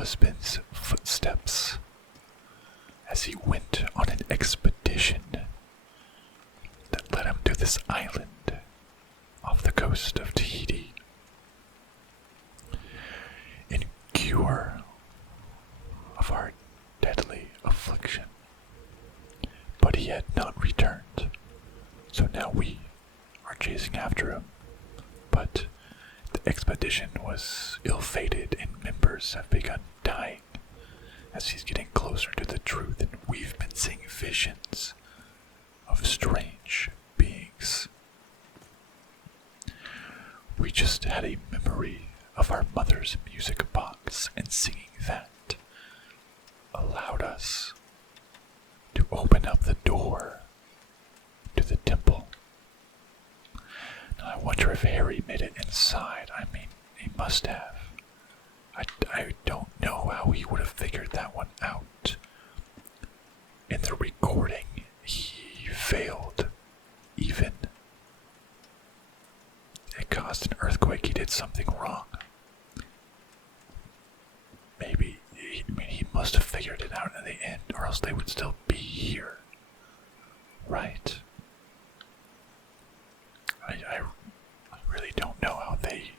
husband's footsteps as he went on an expedition that led him to this island off the coast of Tahiti in cure of our deadly affliction. But he had not returned, so now we are chasing after him. But the expedition was ill-fated and members have begun dying as he's getting closer to the truth, and we've been seeing visions of strange beings. We just had a memory of our mother's music box, and singing that allowed us to open up the door to the temple. Now I wonder if Harry made it inside. I mean, he must have. I don't know how he would have figured that one out. In the recording, he failed. Even. It caused an earthquake. He did something wrong. Maybe, he must have figured it out in the end, or else they would still be here. Right? I really don't know how they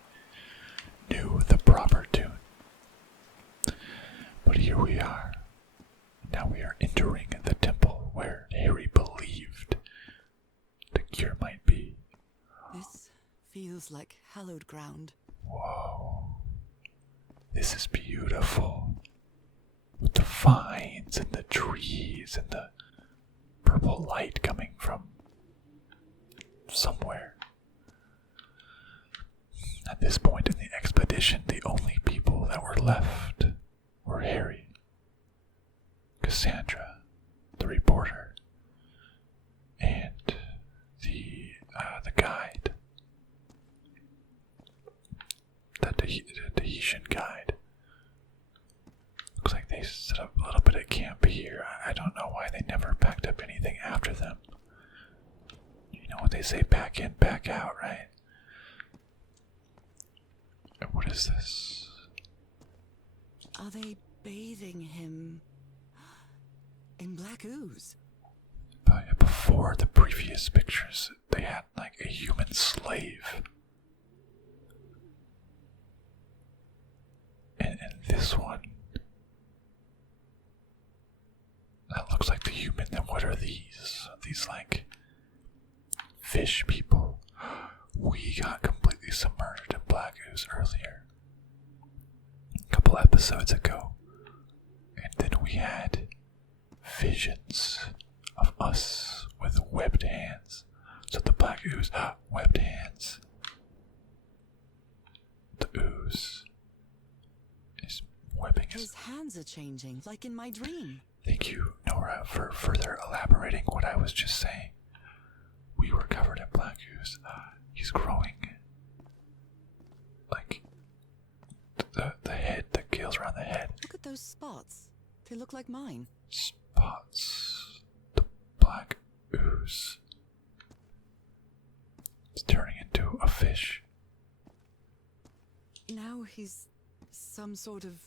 knew the proper tune. But here we are. Now we are entering the temple where Harry believed the cure might be. This feels like hallowed ground. Whoa. This is beautiful. With the vines and the trees and the purple light coming from somewhere. At this point in the expedition, the only people that were left were Harry, Cassandra, the reporter, and the guide, the Tahitian guide. Looks like they set up a little bit of camp here. I don't know why they never packed up anything after them. You know what they say, back in, back out, right? What is this? Are they bathing him in black ooze? But before the previous pictures, they had like a human slave. And this one, that looks like the human. Then what are these? These like fish people. We got completely submerged in black ooze earlier, a couple episodes ago, and then we had visions of us with webbed hands. So the black ooze, webbed hands. The ooze is webbing us. His hands are changing, like in my dream. Thank you, Norah, for further elaborating what I was just saying. We were covered in black ooze. He's growing. Like the head, the gills around the head. Look at those spots. They look like mine. Spots. The black ooze. It's turning into a fish. Now he's some sort of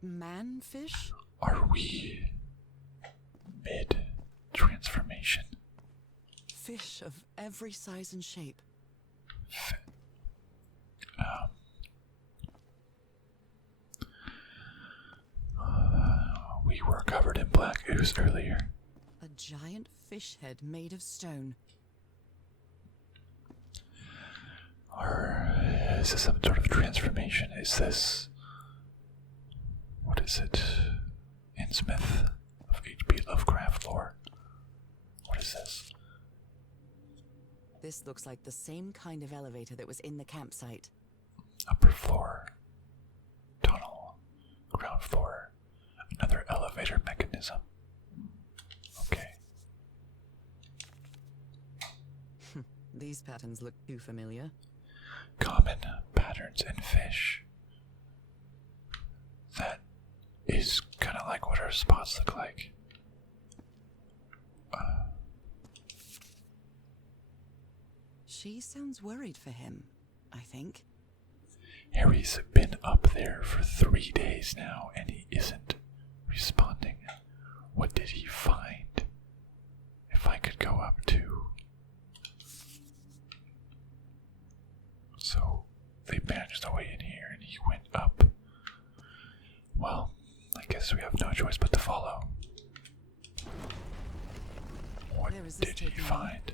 man-fish? Are we mid-transformation? Fish of every size and shape. We were covered in black ooze earlier. A giant fish head made of stone. Or is this some sort of transformation? Is this... what is it? Innsmouth of H.P Lovecraft lore? What is this? This looks like the same kind of elevator that was in the campsite. Upper floor. Tunnel. Ground floor. Another elevator mechanism. Okay. These patterns look too familiar. Common patterns in fish. That is kind of like what our spots look like. She sounds worried for him, I think. Harry's been up there for 3 days now and he isn't responding. What did he find? If I could go up too. So they managed a way in here and he went up. Well, I guess we have no choice but to follow. What did he find?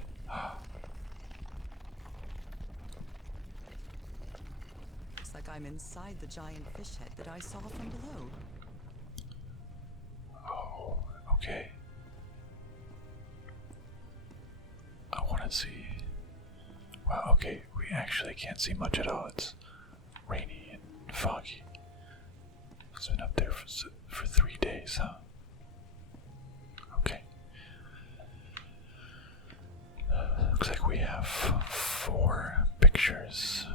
Looks like I'm inside the giant fish head that I saw from below. Oh, okay. I want to see. Well, okay, we actually can't see much at all. It's rainy and foggy. It's been up there for 3 days, huh? Okay. Looks like we have 4 pictures.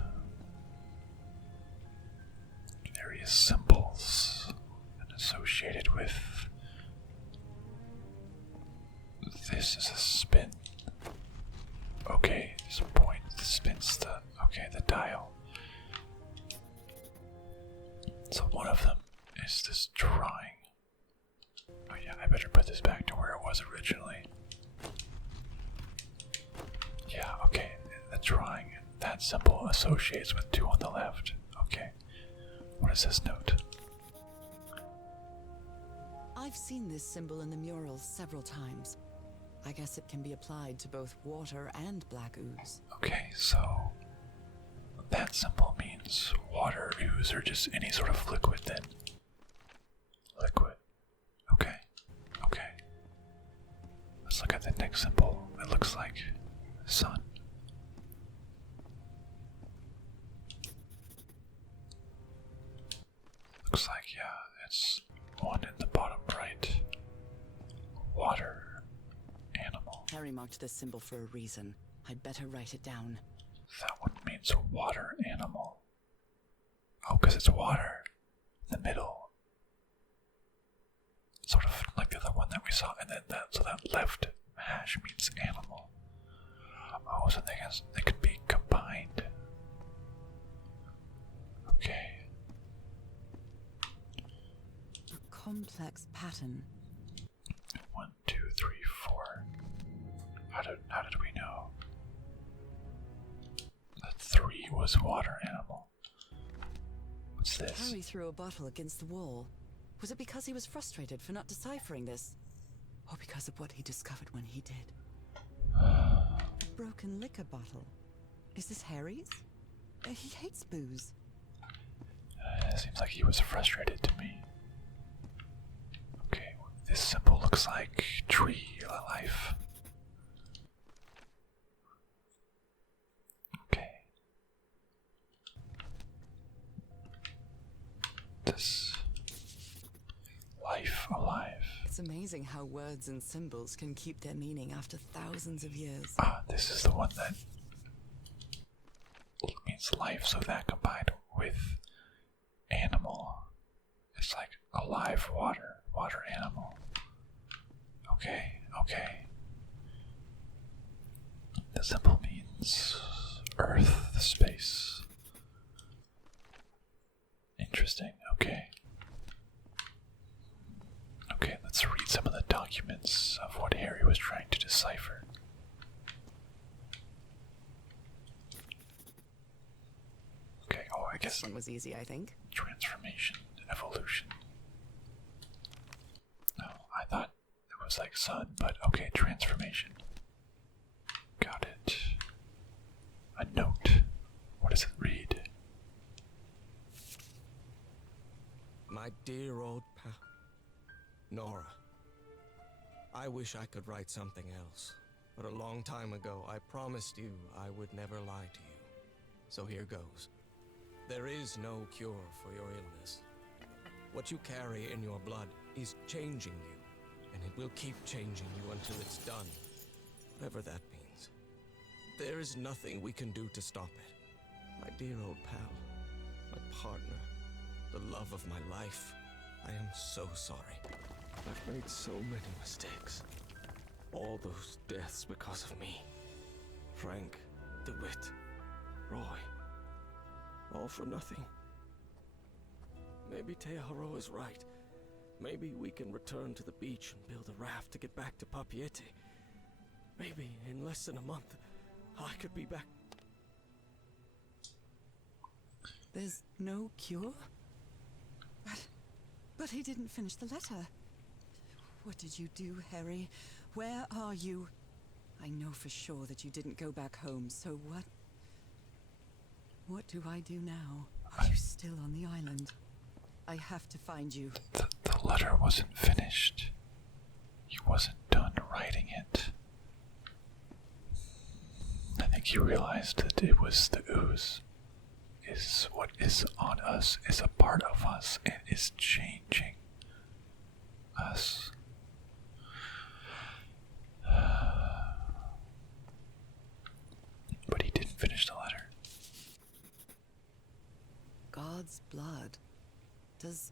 Various symbols associated with. This is a spin. Okay, this point spins the. Okay, the dial. So one of them is this drawing. Oh yeah, I better put this back to where it was originally. Yeah, okay, the drawing, that symbol associates with 2 on the left. Okay, what is this note? I've seen this symbol in the murals several times. I guess it can be applied to both water and black ooze. Okay, so that symbol means water, ooze, or just any sort of liquid then. Liquid. Okay. Okay. Let's look at the next symbol. It looks like sun. Looks like, yeah, it's one in the bottom right. Water. Animal. Harry marked this symbol for a reason. I'd better write it down. That one means water animal. Oh, because it's water in the middle. Sort of like the other one that we saw, and then that left hash means animal. Oh, so they could be combined. Okay. A complex pattern. 1, 2, 3, 4. How did we know? The 3 was water animal. What's this? Harry threw a bottle against the wall. Was it because he was frustrated for not deciphering this? Or because of what he discovered when he did? A broken liquor bottle. Is this Harry's? He hates booze. It seems like he was frustrated to me. Okay, this symbol looks like tree life. Okay. This life alive. It's amazing how words and symbols can keep their meaning after thousands of years. Ah, this is the one that means life, so that combined with animal is like alive water animal. Okay, okay. The symbol means Earth, space. Interesting, okay. Okay, let's read some of the documents of what Harry was trying to decipher. Okay, oh, I guess This one was easy, I think. transformation, evolution. No, I thought it was like sun, but okay, transformation. Got it. A note. What does it read? My dear old pal, Norah. I wish I could write something else, but a long time ago I promised you I would never lie to you. So here goes. There is no cure for your illness. What you carry in your blood is changing you, and it will keep changing you until it's done, whatever that means. There is nothing we can do to stop it. My dear old pal, my partner, the love of my life, I am so sorry. I've made so many mistakes. All those deaths because of me. Frank, DeWitt, Roy. all for nothing. Maybe Teahoro is right. Maybe we can return to the beach and build a raft to get back to Papiete. Maybe in less than a month, I could be back. There's no cure? But he didn't finish the letter. What did you do, Harry? Where are you? I know for sure that you didn't go back home, so what? What do I do now? Are you still on the island? I have to find you. The letter wasn't finished. He wasn't done writing it. I think he realized that it was the ooze. Is what is on us, is a part of us, and is changing us. But he didn't finish the letter. God's blood. Does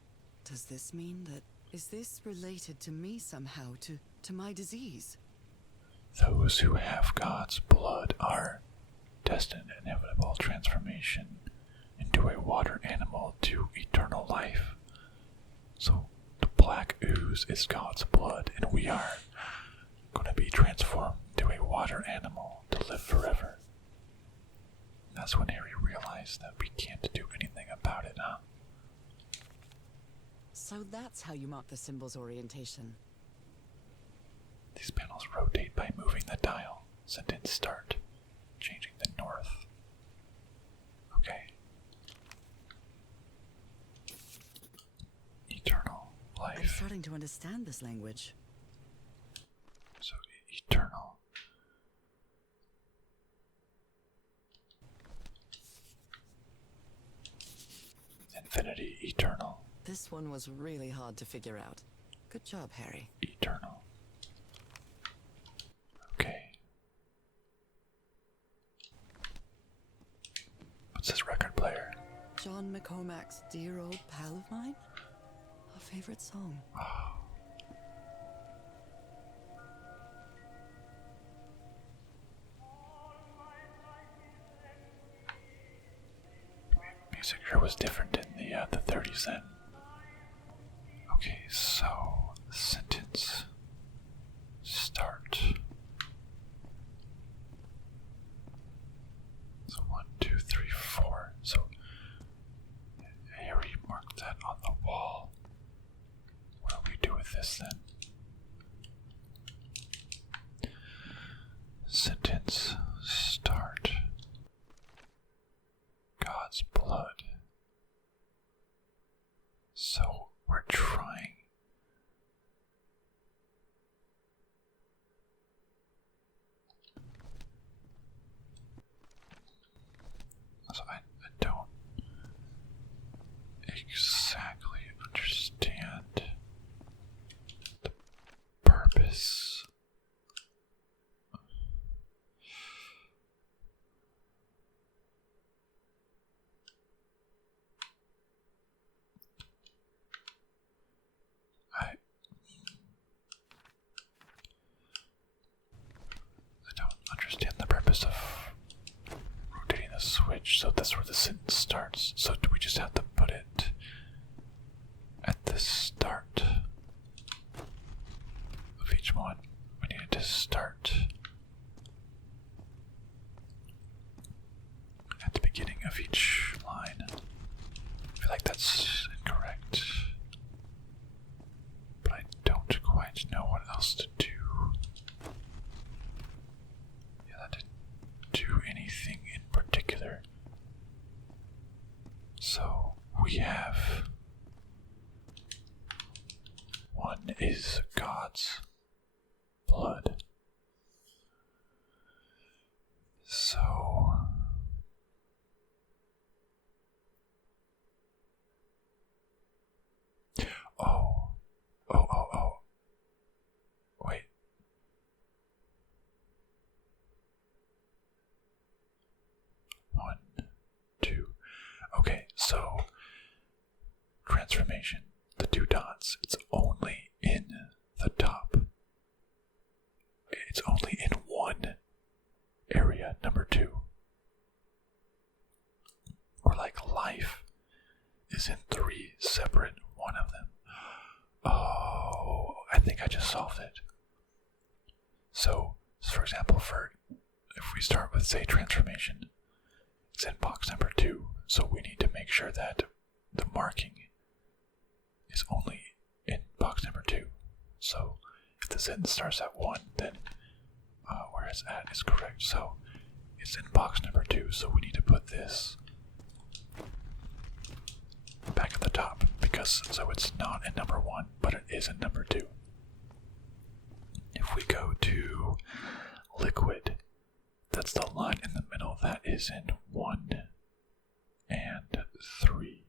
this mean that... Is this related to me somehow, to my disease? Those who have God's blood are destined inevitable transformation into a water animal to eternal life. So the black ooze is God's blood, and we are going to be transformed into a water animal to live forever. That's when Harry realized that we can't do anything about it, huh? So that's how you mark the symbol's orientation. These panels rotate by moving the dial. Sentence start. Changing the north. Okay. Eternal life. I'm starting to understand this language. So, eternal. Infinity, eternal. This one was really hard to figure out. Good job, Harry. Eternal. Okay. What's this record player? John McCormack's Dear Old Pal of Mine? Our favorite song. Oh. Music here was different in the 30s then. Okay, so sentence start. So 1, 2, 3, 4. So Harry marked that on the wall. What do we do with this then? Sentence start. God's blood. So we're trying. So I don't exactly understand the purpose. I don't understand the purpose of rotating the switch, so that's where the sentence starts. So do we just have to put it at the start of each one? We need it to start at the beginning of each line. I feel like that's incorrect, but I don't quite know what else to do. Yeah, that didn't do anything in particular. So we have one is God's blood. So oh. Wait. One, two. Okay, so transformation, the two dots, it's only in the top. It's only in one area, number 2. Or like So, for example, if we start with, say, transformation, it's in box number 2, so we need to make sure that the marking is only in box number 2. So, if the sentence starts at 1, then where it's at is correct. So, it's in box number 2, so we need to put this back at the top, so it's not in number 1, but it is in number 2. If we go to liquid, that's the line in the middle, that is in 1 and 3.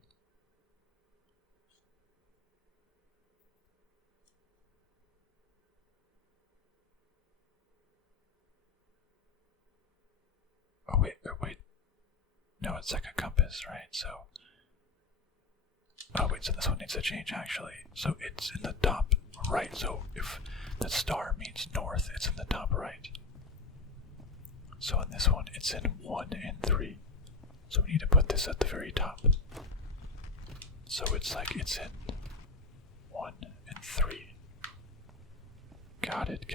Oh, wait. No, it's like a compass, right? So, oh wait, so this one needs to change actually. So it's in the top right, so if the star means north, it's in the top right. So in this one, it's in 1 and 3. So we need to put this at the very top. So it's like it's in 1 and 3. Got it.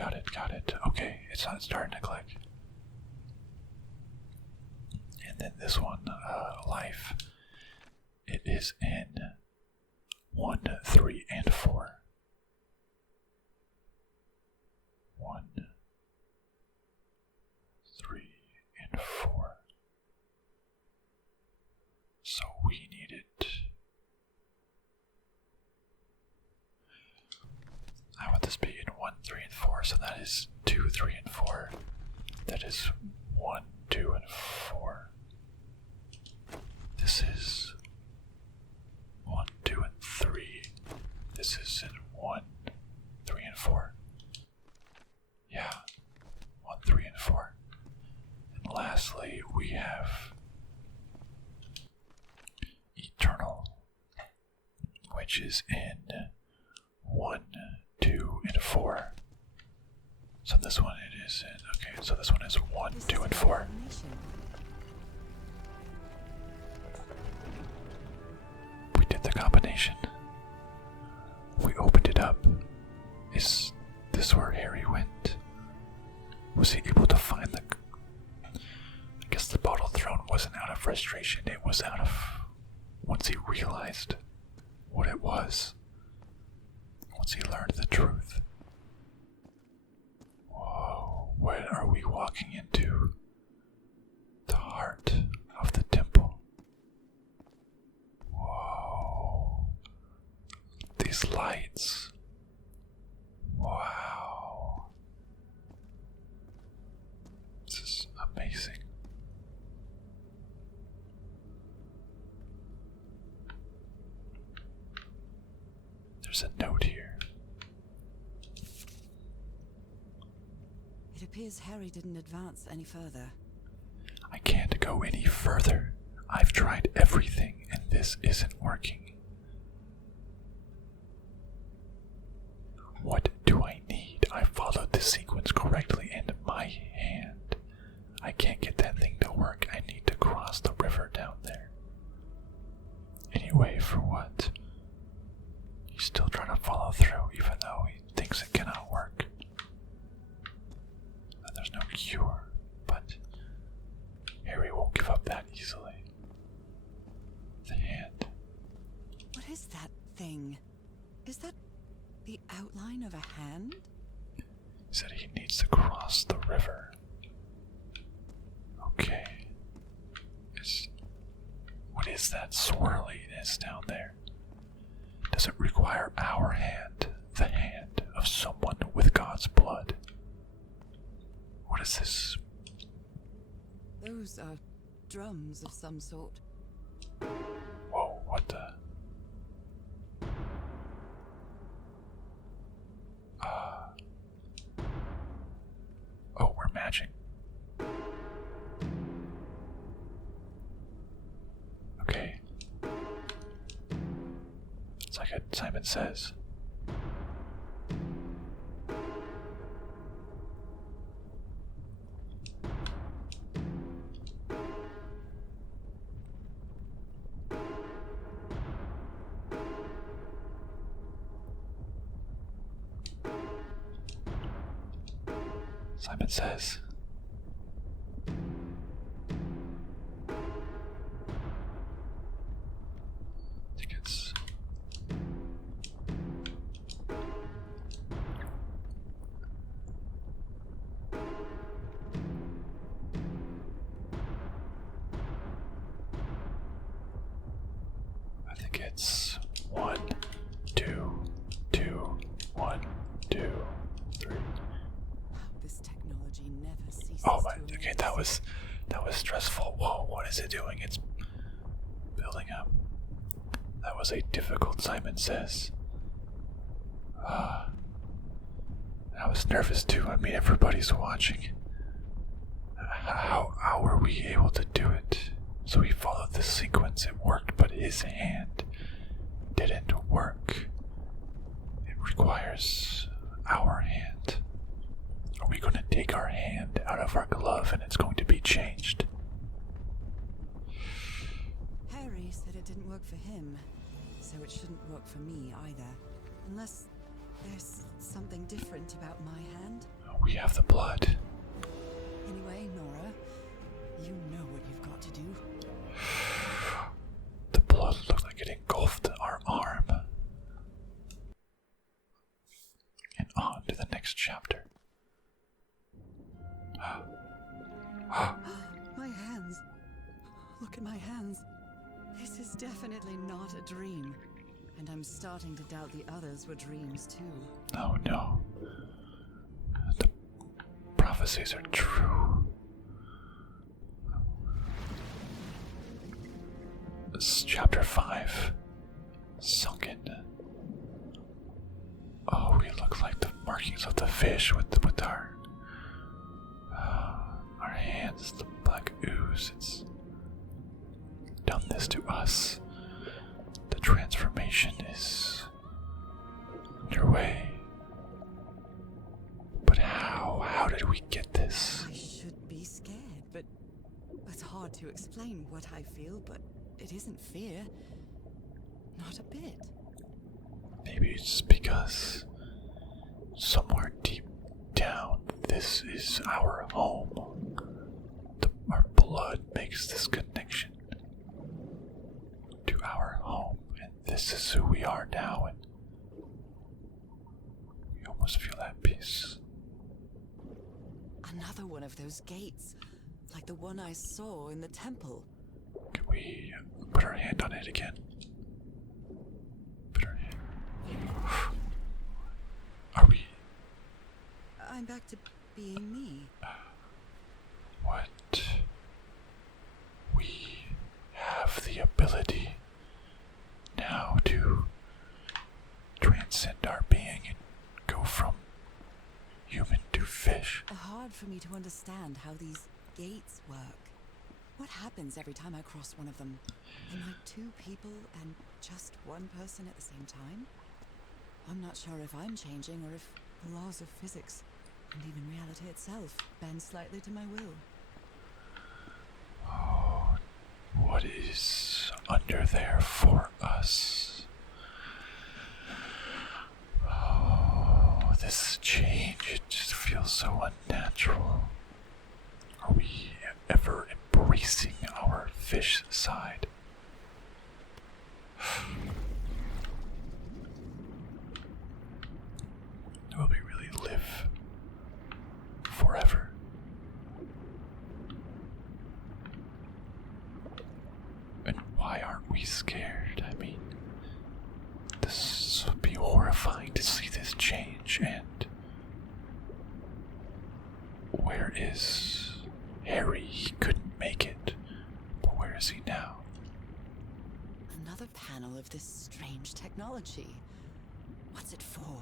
Okay, it's not starting to click. And then this one, life, it is in 1, 3, and 4. 1, 3, and 4. So we need it. How would this be in 1, 3, and 4? So that is 2, 3, and 4. That is 1, 2, and 4. This is 1, 2, and 3. This is in 1, 3, and 4. Yeah, 1, 3, and 4. And lastly, we have eternal, which is in 1, 2, and 4. So this one it is in, okay, so this one is 1, 2, and 4. We did the combination. We opened it up. Is this where Harry went? Was he able to find the... I guess the bottle throne wasn't out of frustration. It was out of... Once he realized what it was. Once he learned the truth. Whoa, what are we walking into? The heart of the temple. Whoa. These lights. Wow. This is amazing. There's a note here. It appears Harry didn't advance any further. I can't go any further. I've tried everything and this isn't working. What do I need? I followed the sequence correctly and my hand. I can't get that thing to work. I need to cross the river down there. Anyway, for what? He's still trying to follow through even though he thinks it cannot work. And there's no cure, but Harry won't give up that easily. The hand. What is that thing? Is that the outline of a hand? He said he needs to cross the river. Okay. What is that swirliness down there? Does it require our hand, the hand of someone with God's blood? What is this? Those are drums of some sort. Whoa, what the? Oh, we're matching. Okay. It's like Simon Says. Simon says. Tickets. I think it's 1, 2, 2, 1, 2, 3. This technology never ceases Oh my, to okay, amaze. that was stressful. Whoa, what is it doing? It's building up. That was a difficult, Simon says. I was nervous too. I mean, everybody's watching. How were we able to do it? So we followed the sequence, it worked, but his hand didn't work. It requires our hand. Are we going to take our hand out of our glove and it's going to be changed? Harry said it didn't work for him, so it shouldn't work for me either. Unless there's something different about my hand. We have the blood. Anyway, Norah, you know what you've got to do. The blood looked like it engulfed our arm. And on to the next chapter. My hands. Look at my hands. This is definitely not a dream. And I'm starting to doubt the others were dreams too. Oh no. The prophecies are true. This is chapter 5. Sunken. Oh, we look like the markings of the fish with our hands, the black ooze. It's done this to us. The transformation is underway. But how did we get this? I should be scared, but it's hard to explain what I feel, but it isn't fear. Not a bit. Maybe it's because somewhere deep down, this is our home. Our blood makes this connection to our home, and this is who we are now, and we almost feel at peace. Another one of those gates, like the one I saw in the temple. Can we put our hand on it again? Put our hand. Are we? I'm back to being me. What? We have the ability now to transcend our being and go from human to fish. Hard for me to understand how these gates work. What happens every time I cross one of them? Am I two people and just one person at the same time? I'm not sure if I'm changing or if the laws of physics and even reality itself bend slightly to my will. Oh, what is under there for us? Oh, this change, it just feels so unnatural. Are we ever embracing our fish side? Will we really live forever? And why aren't we scared? I mean, this would be horrifying to see this change. And where is Harry? He couldn't make it. But where is he now? Another panel of this strange technology. What's it for?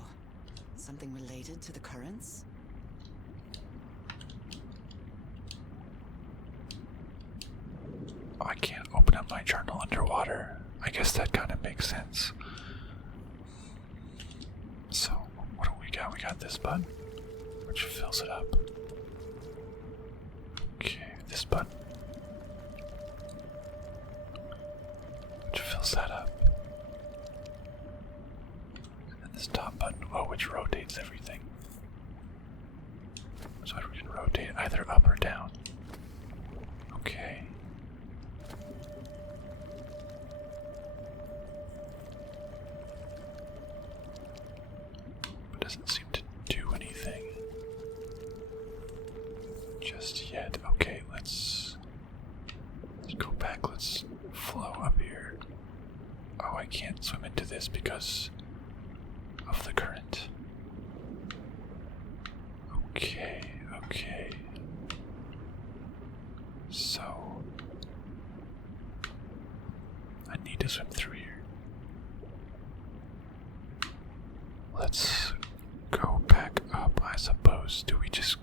Something related to the currents? I can't open up my journal underwater. I guess that kind of makes sense. So, what do we got? We got this button, which fills it up. Okay, this button, which fills that up. And then this top button, which rotates everything. So we can rotate either up or down. Okay. But doesn't seem to do anything just yet. Okay, let's go back. Let's flow up here. Oh, I can't swim into this because of the current. Okay, okay. So I need to swim through here. Let's go back up, I suppose. Do we just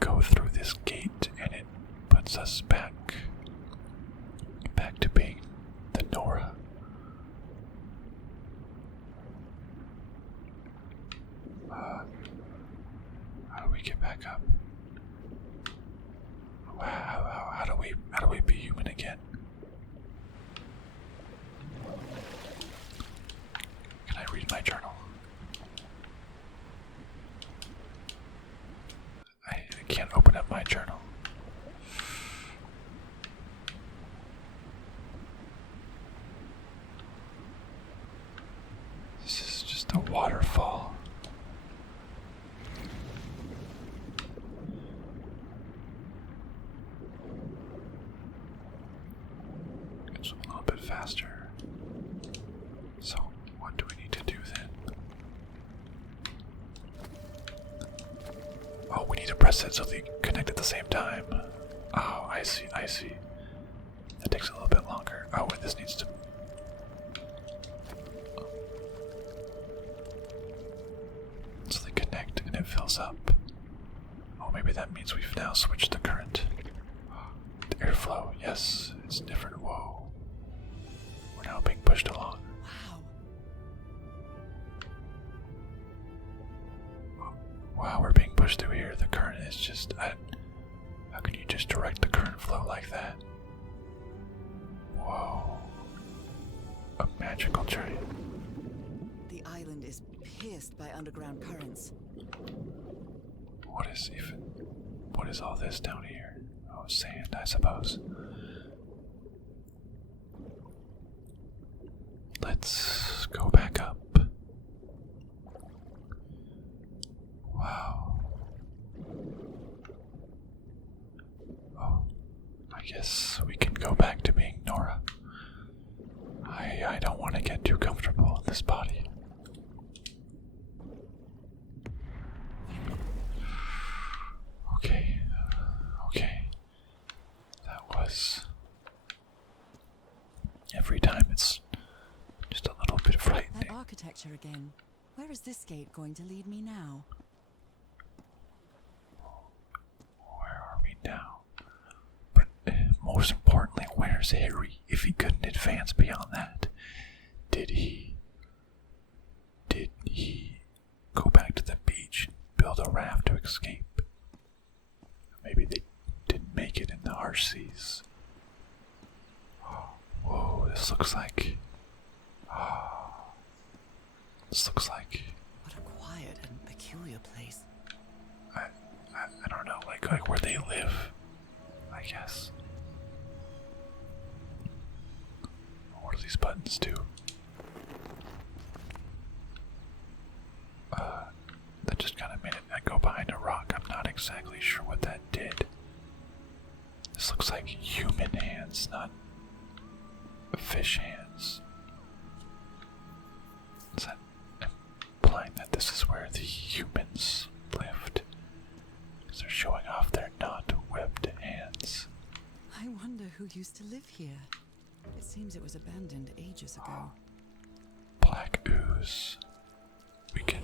go through this gate and it puts us back to being the Norah? How do we get back up? How do we be human again? Can I read my journal? I can't open up my journal. This is just a waterfall. It's a little bit faster. So, what do we need to do then? Oh, we need to press it so they connect at the same time. Oh, I see, I see. That takes a little bit longer. Oh, and this needs to... So they connect and it fills up. Oh, maybe that means we've now switched the current. The airflow, yes, it's different. Whoa. We're now being pushed along. Wow. Wow, we're being pushed through here. The current is just... how can you just direct the current flow like that? Whoa. A magical train. The island is pierced by underground currents. What is all this down here? Oh, sand, I suppose. Let's go back up. Wow. Oh, I guess we can go back to being Norah. I don't want to get too comfortable in this body. Okay. Okay. That was... Every time it's just a little bit That frightening. architecture again. Where is this gate going to lead me now? Where are we now? But most importantly, where's Harry? If he couldn't advance beyond that, did he go back to the beach, build a raft to escape? Maybe they didn't make it in the harsh seas. Whoa, this looks like... This looks like... What a quiet and peculiar place. I don't know, like where they live, I guess. What do these buttons do? That just kind of made it go behind a rock. I'm not exactly sure what that did. This looks like human hands, not fish hands. Is that implying that this is where the humans lived? Because they're showing off their not webbed hands. I wonder who used to live here. It seems it was abandoned ages ago. Black ooze. We can...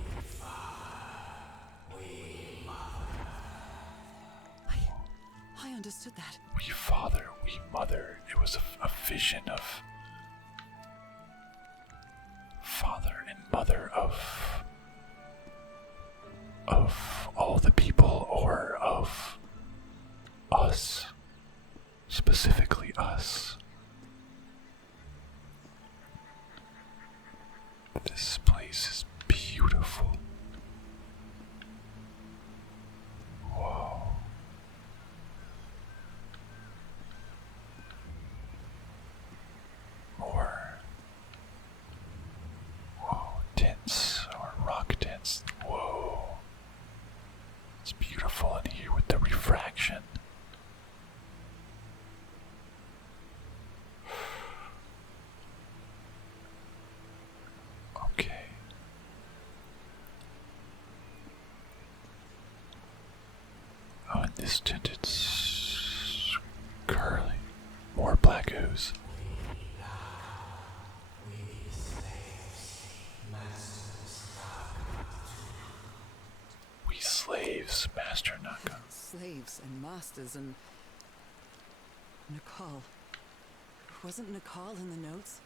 I understood that. We father, we mother. It was a vision of father and mother of all the people, or of us, specifically us. This place is beautiful. refraction. Okay. Oh, and this tinted curly. More black ooze. We slaves, Master Naka. Slaves and masters and... Nicole. Wasn't Nicole in the notes?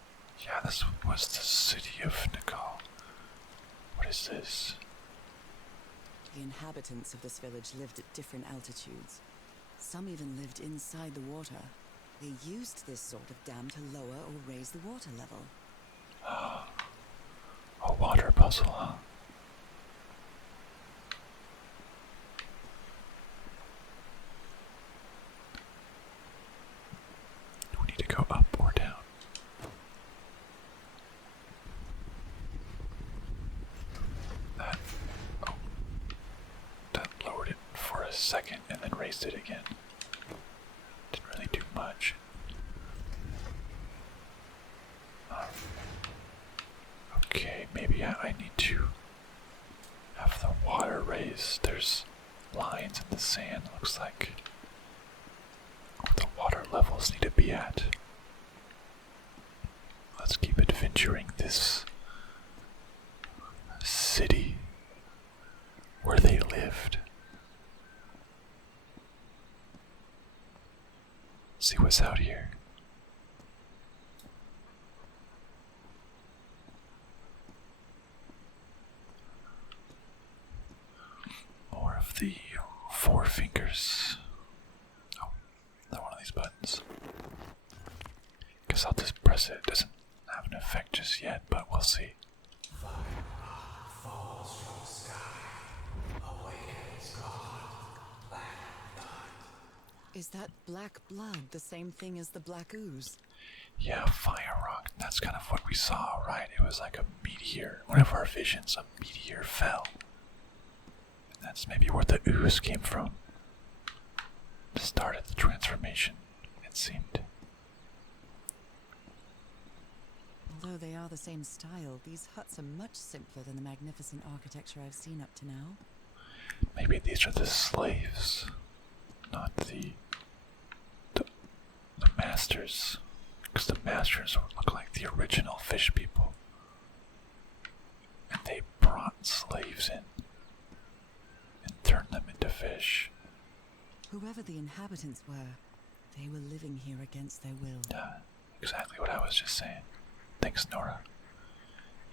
Yeah, this was the city of Nicole. What is this? The inhabitants of this village lived at different altitudes. Some even lived inside the water. They used this sort of dam to lower or raise the water level. A water puzzle, huh? Do we need to go up or down? That lowered it for a second and then raised it again. Didn't really do much. Okay, maybe I need to have the water raised. There's lines in the sand, looks like, where the water levels need to be at. Let's keep adventuring this city where they lived. See what's out here. More of the four fingers. Oh, another one of these buttons. Guess I'll just press it. It doesn't have an effect just yet, but we'll see. Is that black blood the same thing as the black ooze? Yeah, fire rock. That's kind of what we saw, right? It was like a meteor. One of our visions, a meteor fell. And that's maybe where the ooze came from. Started the transformation, it seemed. Although they are the same style, these huts are much simpler than the magnificent architecture I've seen up to now. Maybe these are the slaves, not the masters. Because the masters look like the original fish people. And they brought slaves in and turned them into fish. Whoever the inhabitants were, they were living here against their will. Yeah, exactly what I was just saying. Thanks, Norah.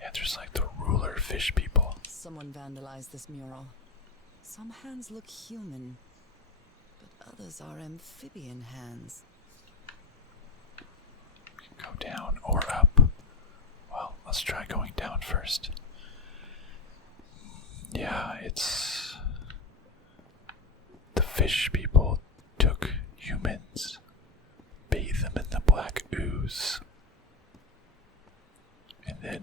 Yeah, there's like the ruler fish people. Someone vandalized this mural. Some hands look human, but others are amphibian hands. We can go down or up. Well, let's try going down first. Yeah, it's... the fish people took humans, bathed them in the black ooze, and then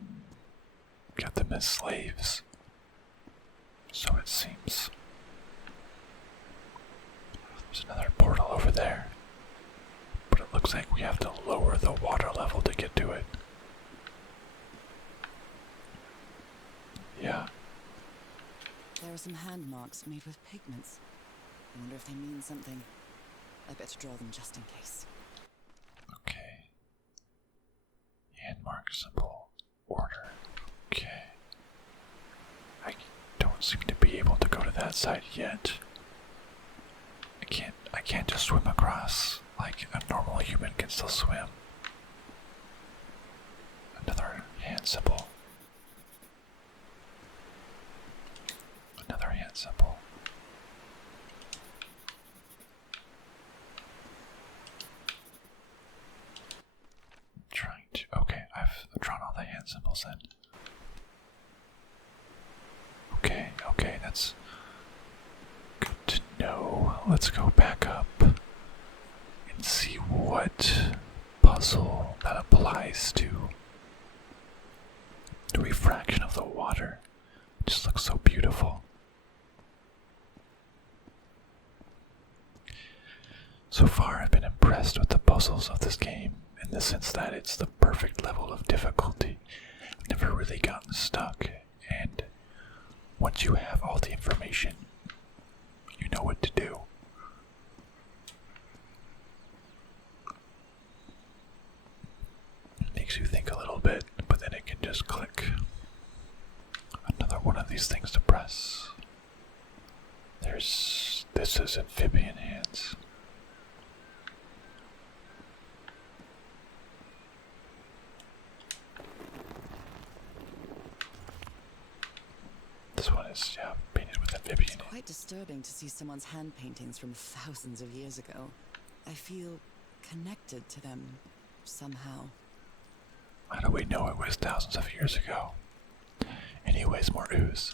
got them as slaves. So it seems. There's another portal over there, but it looks like we have to lower the water level to get to it. Yeah. There are some hand marks made with pigments. I wonder if they mean something. I better draw them just in case. Okay. Hand mark symbol. Order. Okay. I don't seem to be able to go to that side yet. I can't just swim across like a normal human can still swim. Another hand symbol. Another hand symbol. Trying to... okay, I've drawn all the hand symbols in. Okay, that's good to know. Let's go back up and see what puzzle that applies to. The refraction of the water just looks so beautiful. So far, I've been impressed with the puzzles of this game in the sense that it's the perfect level of difficulty. I've never really gotten stuck, and once you have all the information, you know what to do. It makes you think a little bit, but then it can just click. Another one of these things to press. This is amphibian hands. This one is, yeah, painted with amphibian. It's quite disturbing to see someone's hand paintings from thousands of years ago. I feel connected to them somehow. How do we know it was thousands of years ago? Anyways, more ooze.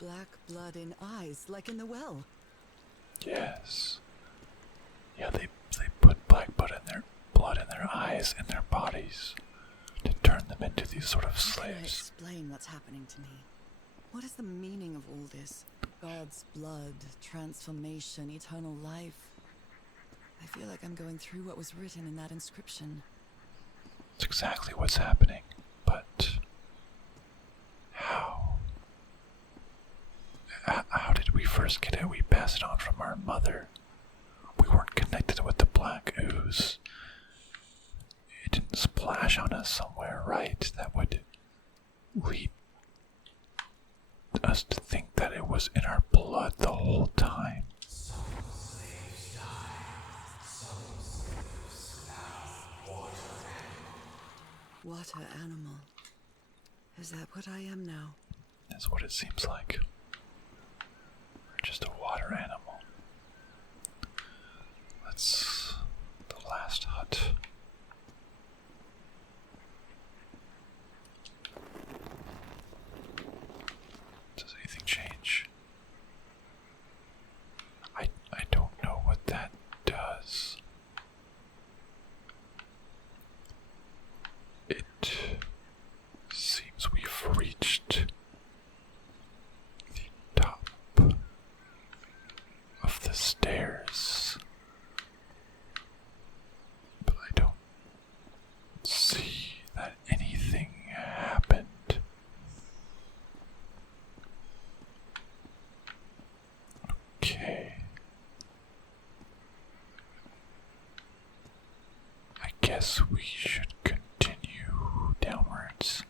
Black blood in eyes, like in the well. Yes. Yeah, they put black blood in their eyes and their bodies to turn them into these sort of How can I slaves. explain what's happening to me? What is the meaning of all this? God's blood, transformation, eternal life. I feel like I'm going through what was written in that inscription. It's exactly what's happening, but how? How did we first get it? We passed it on from our mother. We weren't connected with the black ooze. It didn't splash on us somewhere, right? That would lead us to think that it was in our blood the whole time. Water animal. Is that what I am now? That's what it seems like. We're just a water animal. Let's... the last hut. Does anything change? I don't know what that does. It seems we've reached the top of the stairs, but I don't see that anything happened. Okay. I guess we should continue downwards.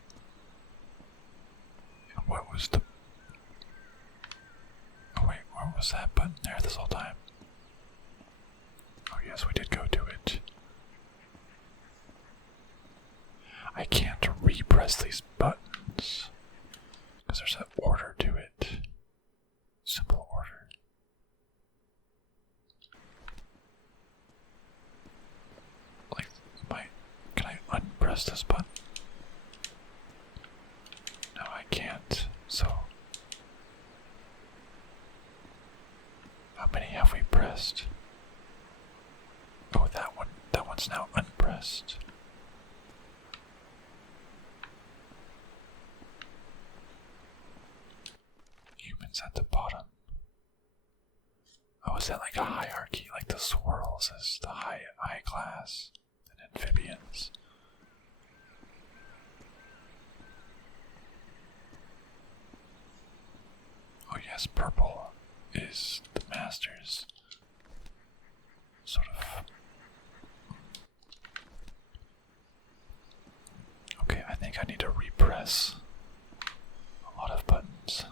And what was the... oh wait, what was that button there this whole time? Oh yes, we did go to it. I can't repress these buttons because there's an order to it. Simple order. Like, can I unpress this button? No, I can't. So, how many have we pressed? Oh, that one's now unpressed. Humans at the bottom. Oh, is that like a hierarchy? Like the swirls is the high class, and amphibians. Oh yes, purple is the masters. Sort of. Okay, I think I need to repress a lot of buttons.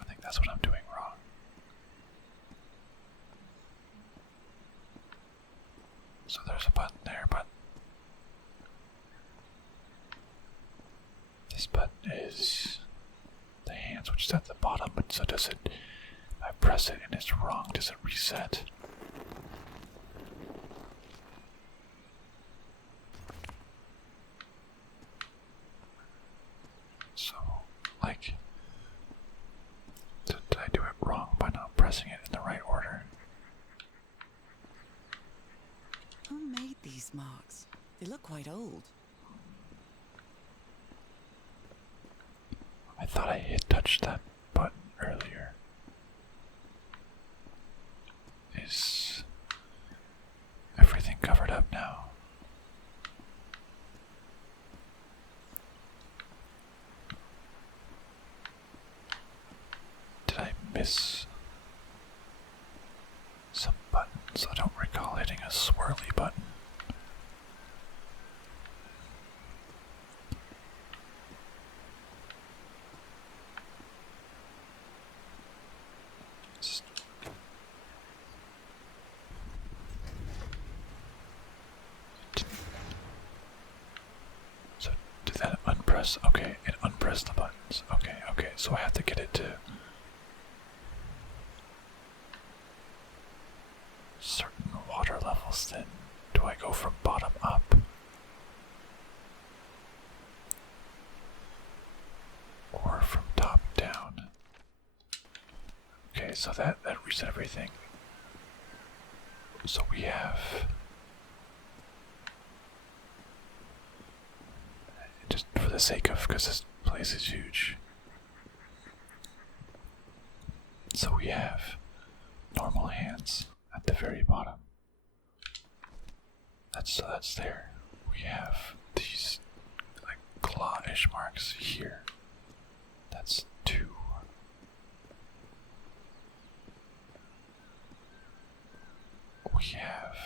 I think that's what I'm doing wrong. So there's a button there, but this button is the hands, which is at the bottom, but so does it, if I press it and it's wrong, does it reset? So, like, did I do it wrong by not pressing it in the right order? Who made these marks? They look quite old. I thought I had touched that button earlier. Is everything covered up now? Did I miss some buttons? I don't recall hitting a swirly button. So did that unpress? Okay, it unpressed the buttons. Okay, so I have to get it to certain water levels then. Do I go from bottom up? Or from top down? Okay, so that reset everything. So we have just for the sake of, because this place is huge. So we have normal hands at the very bottom. That's there. We have these like claw-ish marks here. That's 2. We have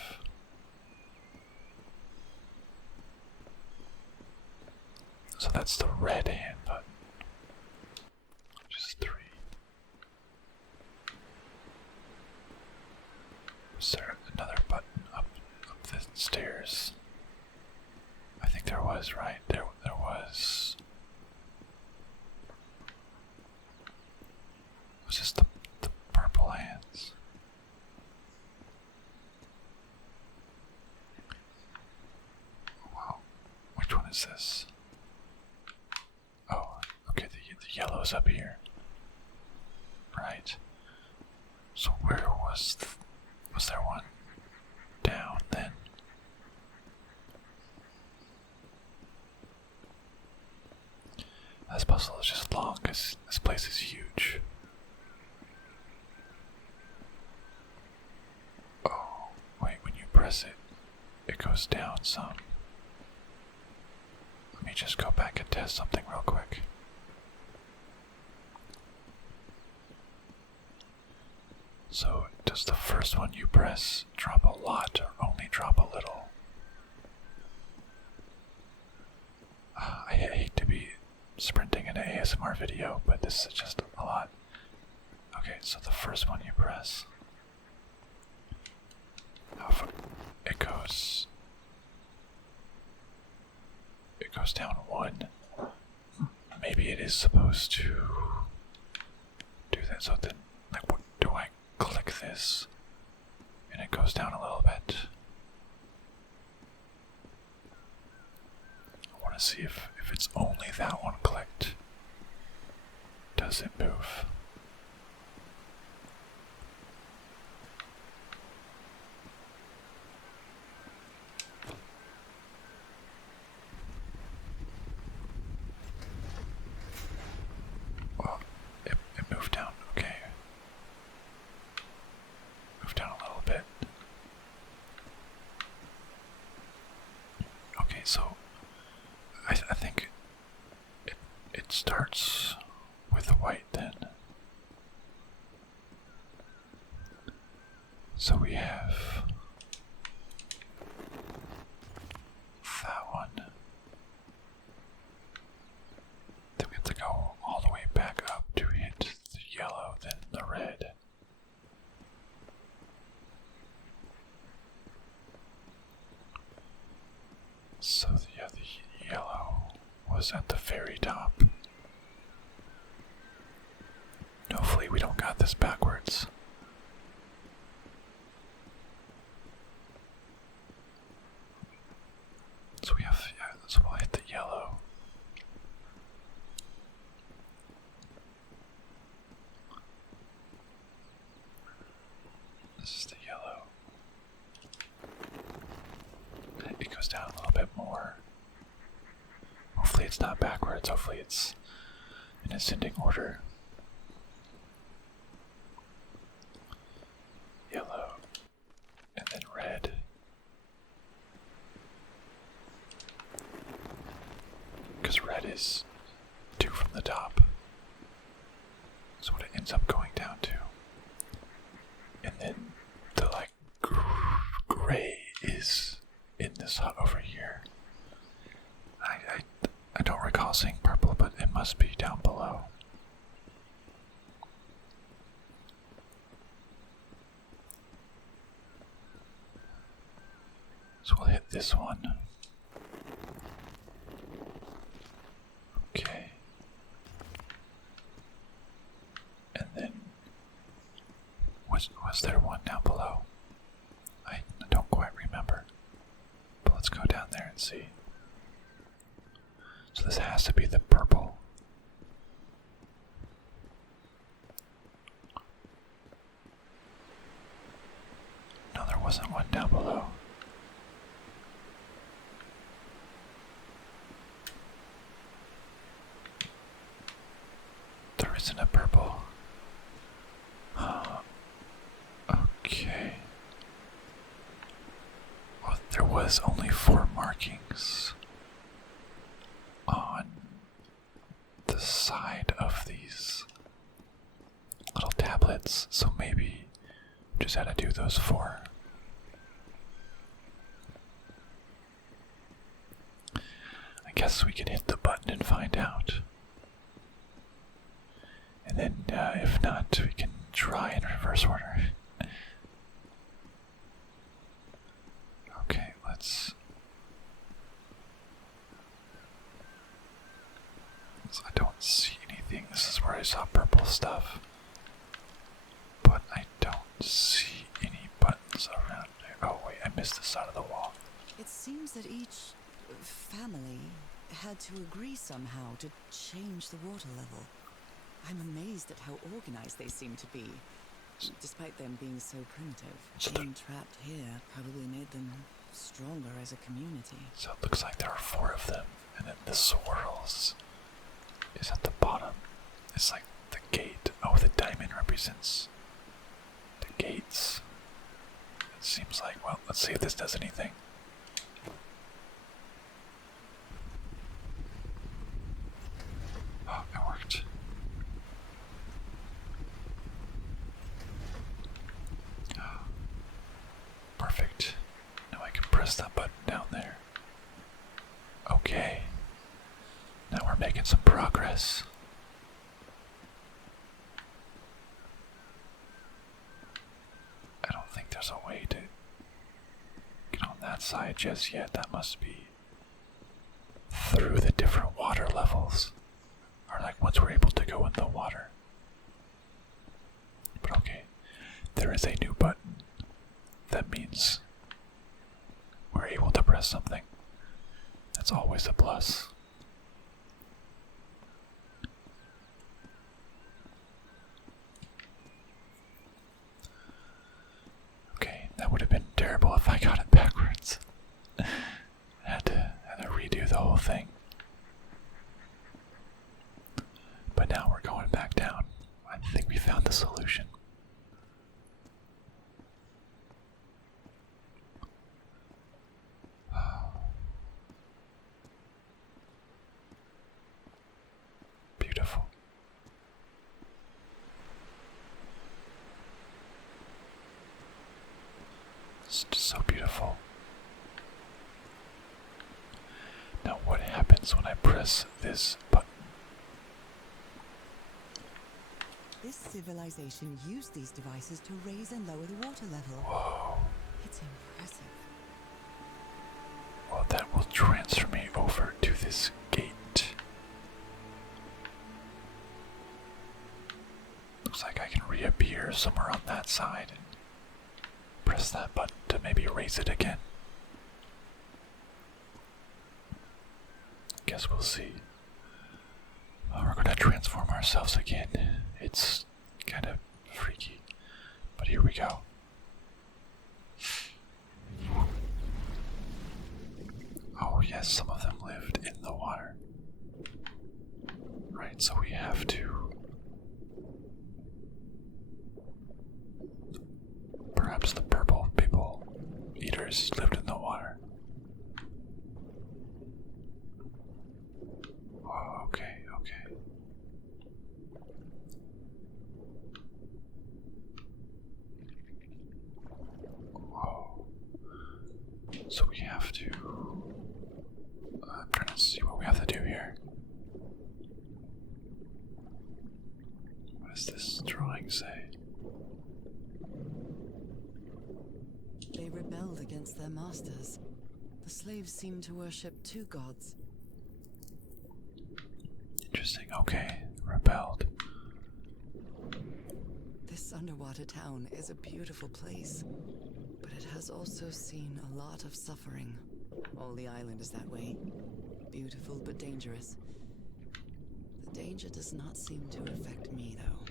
so that's the red hand button. Which is 3. Was there another button up the stairs? I think there was, right? There was. Was this the purple hands? Wow. Which one is this? Oh, okay, the yellow's up here. Right. So where was there one down then? This puzzle is just long because this place is huge. Oh, wait, when you press it, it goes down some. Let me just go back and test something real quick. So, does the first one you press drop a lot or only drop a little? I hate to be sprinting in an ASMR video, but this is just a lot. Okay, so the first one you press, it goes down 1. Maybe it is supposed to do that. So then, like, what do I click this and it goes down a little bit? I want to see if it's only that one clicked. Does it move? Well, it moved down, okay. Moved down a little bit. Okay, so I think it starts with the white then. So we have that one. Then we have to go all the way back up to hit the yellow, then the red. So yeah, the yellow was at the very top. Hopefully we don't got this backwards. So we have, yeah, so we'll hit the yellow. This is the yellow. It goes down a little bit it's not backwards. Hopefully it's in ascending order. Yellow, and then red. Because red is 2 from the top. That's what it ends up going down to. And then the like gray is in this hut over here. I don't recall seeing purple, but it must be down below. So we'll hit this one. Okay. And then was there one down below? I don't quite remember. But let's go down there and see. So this has to be the purple. No, there wasn't one down below. There isn't a purple. Okay. Well, there was only 4 markings on the side of these little tablets, so maybe just had to do those 4. I guess we can hit the button and find out. And then, if not, we can try in reverse order. Okay, let's... I don't see anything. This is where I saw purple stuff. But I don't see any buttons around there. Oh wait, I missed this side of the wall. It seems that each family had to agree somehow to change the water level. I'm amazed at how organized they seem to be, despite them being so primitive. Being trapped here probably made them stronger as a community. So it looks like there are 4 of them, and then the swirls is at the bottom. It's like the gate. Oh, the diamond represents the gates. It seems like, well, let's see if this does anything. Oh, it worked. Perfect. Now I can press that button down there. Okay. Now we're making some progress. I don't think there's a way to get on that side just yet. That must be through the different water levels. Or like once we're able to go in the water. But okay, there is a new button. That means we're able to press something. That's always a plus. Okay, that would have been terrible if I got it backwards. had to redo the whole thing. But now we're going back down. I think we found the solution. Beautiful. It's just so beautiful. Now what happens when I press this button? This civilization used these devices to raise and lower the water level. Whoa. It's impressive. Well, that will transfer me over to this gate. Looks like I can reappear somewhere on that side and press that button to maybe raise it again. Guess we'll see. We're gonna transform ourselves again. It's kind of freaky, but here we go. Oh yes, some of them lived in the water. Right, so we have to... Perhaps the purple people, eaters, lived in the water. Oh, okay, okay. Whoa. So we have to... I'm trying to see what we have to do here. What does this drawing say? They rebelled against their masters. The slaves seemed to worship two gods. Interesting, okay. Rebelled. This underwater town is a beautiful place, but it has also seen a lot of suffering. All the island is that way. Beautiful but dangerous. The danger does not seem to affect me, though.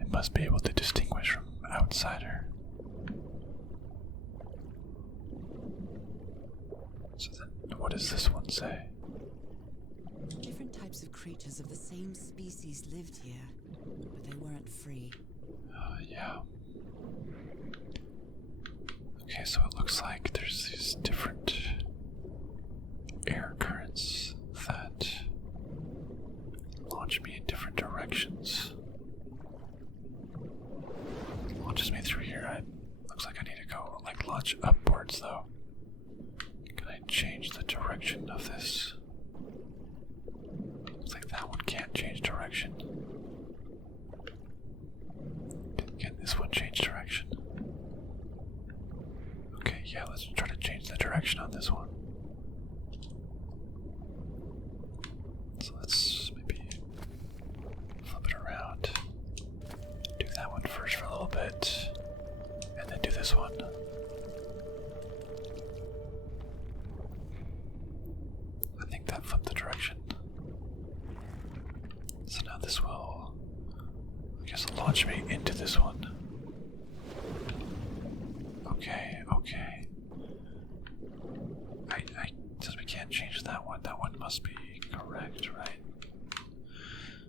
It must be able to distinguish from outsider. So then, what does this one say? Different types of creatures of the same species lived here, but they weren't free. Yeah. Okay, so it looks like there's these different air currents that launch me in different directions. Launches me through here. Looks like I need to go, like, launch upwards, though. Can I change the direction of this? Looks like that one can't change direction. Can this one change direction? Okay, yeah, let's try to change the direction on this one. So let's maybe flip it around. Do that one first for a little bit, and then do this one. I think that flipped the direction. So now this will, I guess, launch me into this one. Okay, okay. Since we can't change that one must be correct, right?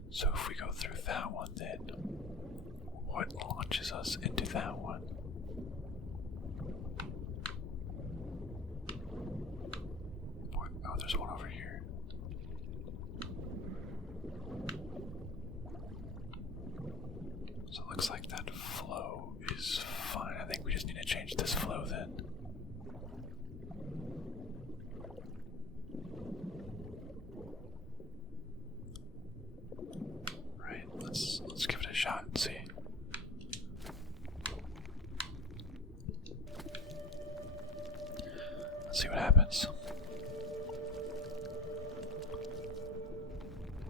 So if we go through that one, then what launches us into that one? Oh, there's one over here. So it looks like that flow is fine. I think we just need to change this flow then. Right, let's give it a shot and see. Let's see what happens.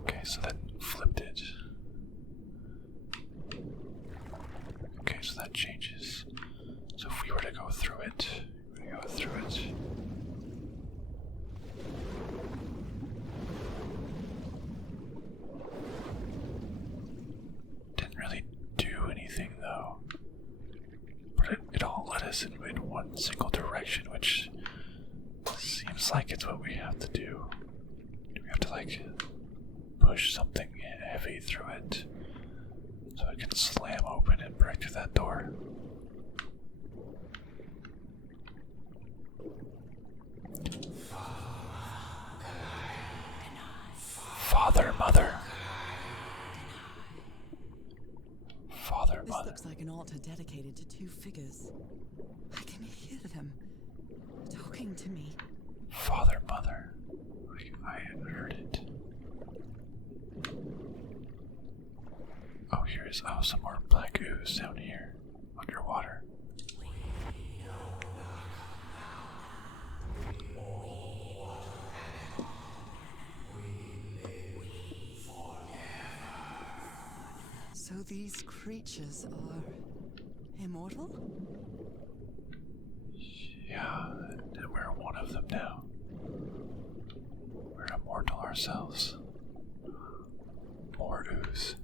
Okay, so that flipped it. Okay, so that changes. So if we were to go through it, Didn't really do anything though. But it all led us in one single direction, which seems like it's what we have to do. Do we have to, like, push something heavy through it so it can slam open and break through that door? Father, mother. Father, This mother. looks like an altar dedicated to two figures. I can hear them talking to me. Father, mother. I heard it. Oh, here's some more black ooze down here, underwater. So these creatures are immortal? Yeah, and we're one of them now. We're immortal ourselves. More ooze.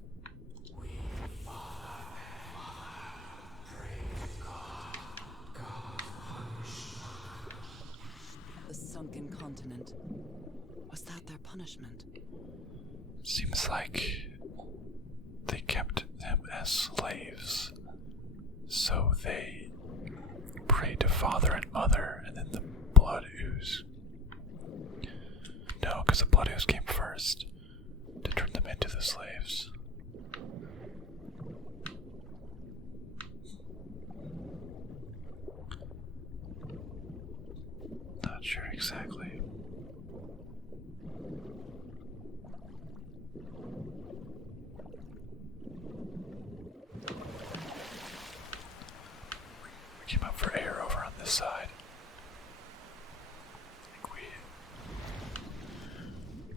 The sunken continent. Was that their punishment? Seems like they kept them as slaves, so they prayed to father and mother, and then the blood ooze. No, because the blood ooze came first to turn them into the slaves. Not sure exactly. We came up for air over on this side. I think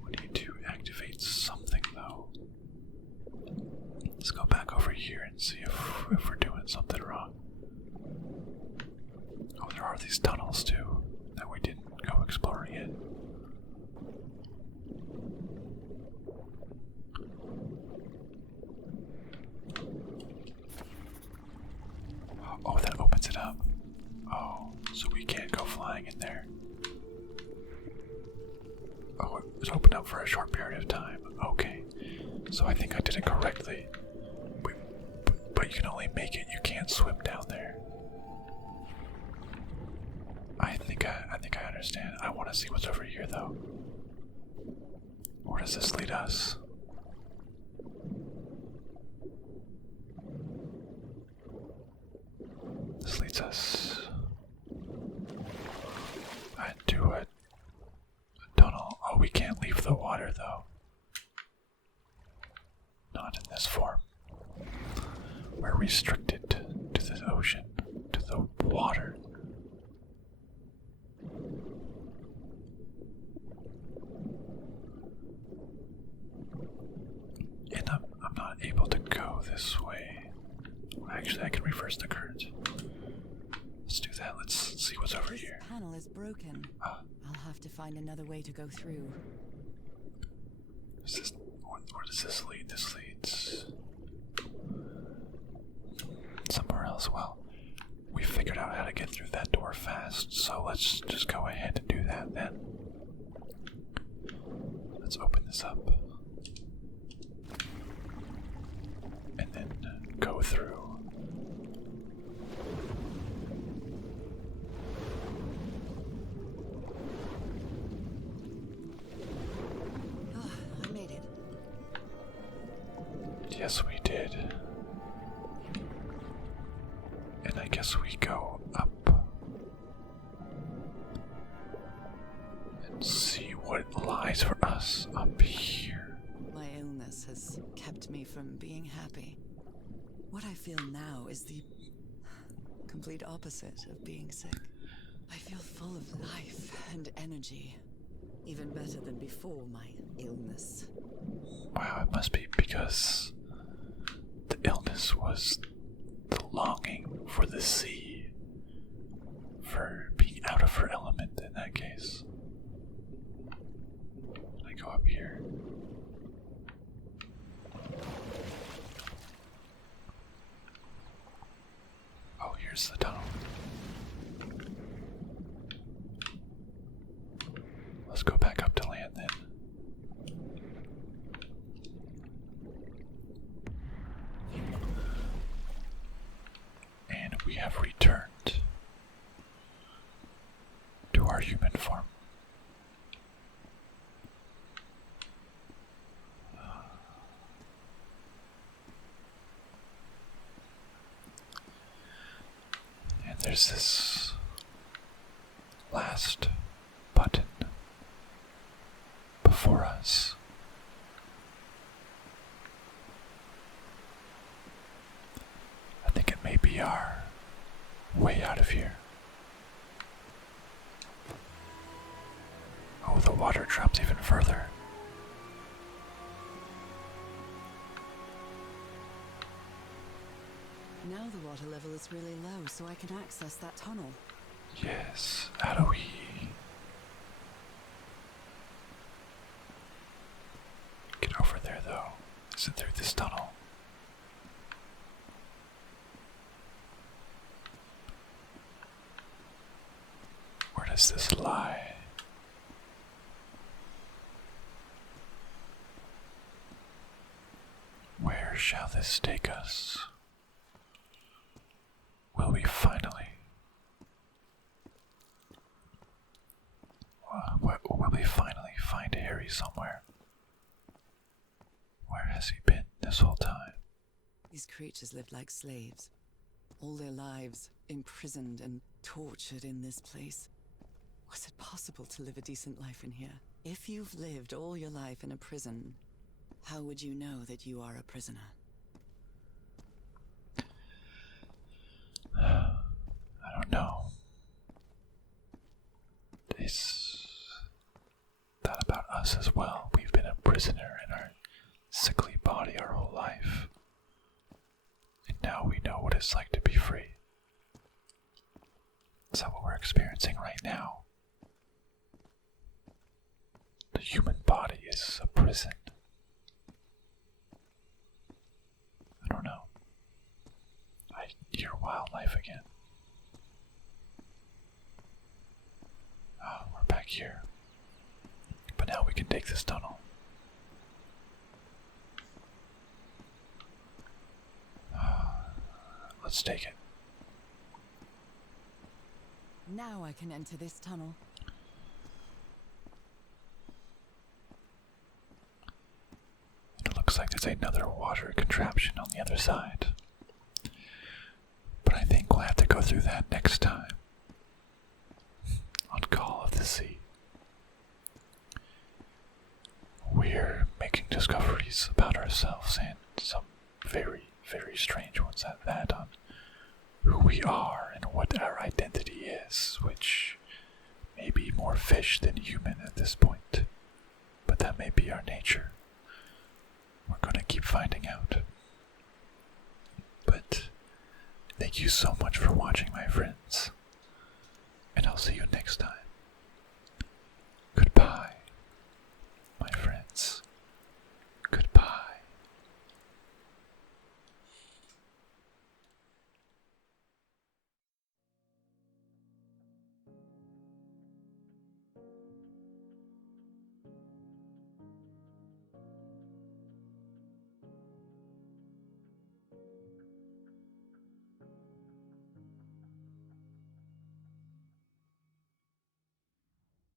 we need to activate something though. Let's go back over here and see if we're doing something wrong. Oh, there are these tunnels too that we didn't go exploring yet. Oh, that opens it up. Oh, so we can't go flying in there. Oh, it was opened up for a short period of time. Okay, so I think I did it correctly. But you can only make it. You can't swim down there. I think I understand. I want to see what's over here, though. Where does this lead us? This leads us into a tunnel. Oh, we can't leave the water, though. Not in this form. We're restricted to the ocean, to the water. And I'm not able to go this way. Actually, I can reverse the current. Let's do that. Let's see what's over here. This panel is broken. I'll have to find another way to go through. Where does this lead? This leads somewhere else. Well, we figured out how to get through that door fast, so let's just go ahead and do that then. Let's open this up. And then go through. Oh, I made it. Yes, we did. And I guess we go up and see what lies for us up here. My illness has kept me from being happy. What I feel now is the complete opposite of being sick. I feel full of life and energy. Even better than before my illness. Wow, it must be because the illness was the longing for the sea, for being out of her element in that case. Can I go up here? Oh, here's the tunnel. Let's go back up to land then. And we have returned to our human form. And there's this last button before us. I think it may be our way out of here. Oh, the water drops even further. Now the water level is really low, so I can access that tunnel. Yes, how do we... get over there, though? Is it through this tunnel? Where does this lie? Where shall this take us? Will we finally... will we finally find Harry somewhere? Where has he been this whole time? These creatures lived like slaves. All their lives imprisoned and tortured in this place. Was it possible to live a decent life in here? If you've lived all your life in a prison, how would you know that you are a prisoner? I don't know. Is that about us as well? We've been a prisoner in our sickly body our whole life. And now we know what it's like to be free. Is that what we're experiencing right now? The human body is a prison. I don't know. I hear wildlife again. We're back here. But now we can take this tunnel. Let's take it. Now I can enter this tunnel. It looks like there's another water contraption on the other side. But I think we'll have to go through that next time. On Call of the Sea. We're making discoveries about ourselves and some very, very strange ones at that on who we are and what our identity is, which may be more fish than human at this point. But that may be our nature. We're gonna keep finding out. But thank you so much for watching, my friends. And I'll see you next time.